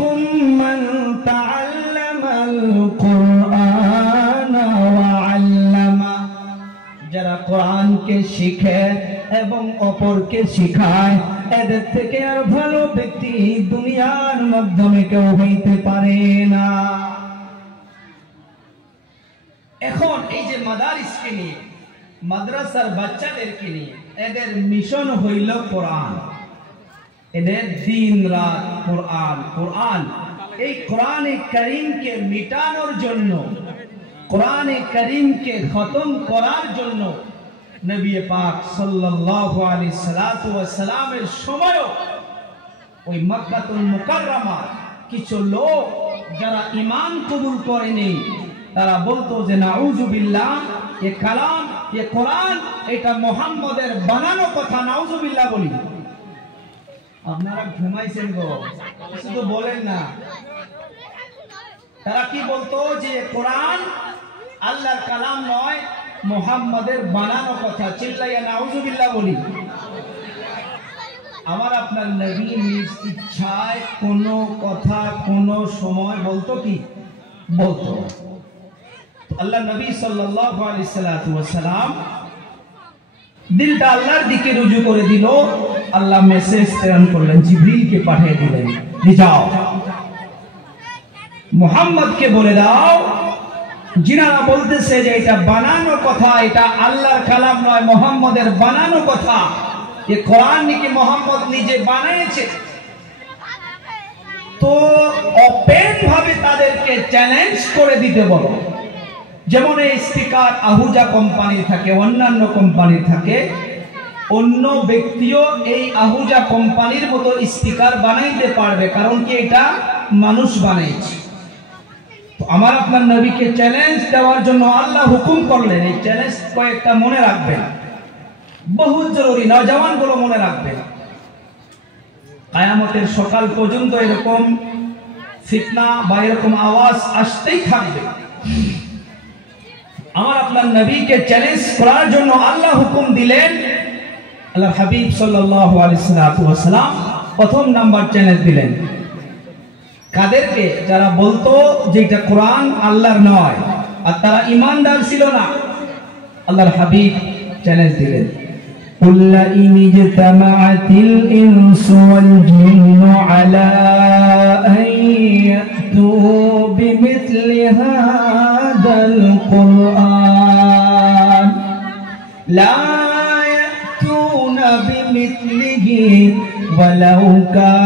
মিনকুম মান তাআল্লামাল কুরআনা ওয়া আল্লামা, যারা কোরআনকে শিখে এবং অপরকে শিখায়, এদের থেকে আর ভালো ব্যক্তি দুনিয়ার মাধ্যমে কেউ হইতে পারে না। এখন এই যে মাদারিসকে নিয়ে, মাদ্রাসার বাচ্চাদেরকে নিয়ে, এদের মিশন হইল কোরআন। এদের দিন রাত কোরআন কোরআন। এই কোরআনে কারীমকে মিটানোর জন্য, কোরআনে কারীমকে খতম করার জন্য নবী পাক সাল্লাল্লাহু আলাইহি সাল্লাতু ওয়াস সালামের সময়ও ওই মক্কাতুল মুকাররমা কিছু লোক যারা ঈমান কবুল করেনি, তারা বলতো যে নাউযু বিল্লাহ, এ কালাম, এ কোরআন, এটা মুহাম্মদের বানানো কথা, নাউযু বিল্লাহ বলি। আপনারা ঘুমাইছেন গো, কিছু তো বলেন না। তারা কি বলতো যে কোরআন আল্লাহর কালাম নয়, মুহাম্মদের বানানো কথা। চিল্লাইয়া নাউযু বিল্লাহ বলি। আমার আপনার নবী নিজ ইচ্ছায় কোনো কথা কোনো সময় বলতো কি? বলতো। আল্লাহ নবী সাল্লাল্লাহু আলাইহি সাল্লাম দিলটা আল্লাহর দিকে রুজু করে দিল। আল্লাহ মেসেজ প্রেরণ করলেন, জিবরিলকে পাঠিয়ে দিলেন, যাও মুহাম্মদকে বলে দাও, যিনারা বলতেছে যে এটা বানানো কথা, এটা আল্লাহর কালাম নয়, মুহাম্মদের বানানো কথা, এই কোরআন নাকি মুহাম্মদ নিজে বানিয়েছে, তো ওপেন ভাবে তাদেরকে চ্যালেঞ্জ করে দিতে বলো। যেমন এই স্পিকার আহুজা কোম্পানি থাকে, অন্যান্য কোম্পানি থাকে, অন্য ব্যক্তিও এই আহুজা কোম্পানির মতো স্পিকার বানাইতে পারবে, কারণ কি এটা মানুষ বানাইছে। তো আমার আপনার নবীকে চ্যালেঞ্জ দেওয়ার জন্য আল্লাহ হুকুম করলেন। এই চ্যালেঞ্জ কয়েকটা মনে রাখবেন, বহুত জরুরি, নওজওয়ানগুলো মনে রাখবেন। কিয়ামতের সকাল পর্যন্ত এরকম ফিতনা বা এরকম আওয়াজ আসতেই থাকবে। আমার আপনার নবীকে চ্যালেঞ্জ করার জন্য আল্লাহ হুকুম দিলেন। আল্লাহ হাবিব সাল্লাল্লাহু আলাইহি ওয়াসাল্লাম প্রথম নাম্বার চ্যালেঞ্জ দিলেন কাদেরকে? যারা বলতো যে এটা কোরআন আল্লাহর নয় আর তারা ঈমানদার ছিল না। আল্লাহর হাবিব চ্যালেঞ্জ দিলেন, قل إن اجتمعت الإنس والجن على أن يأتوا بمثل هذا القرآن لا يأتون بمثله ولو كان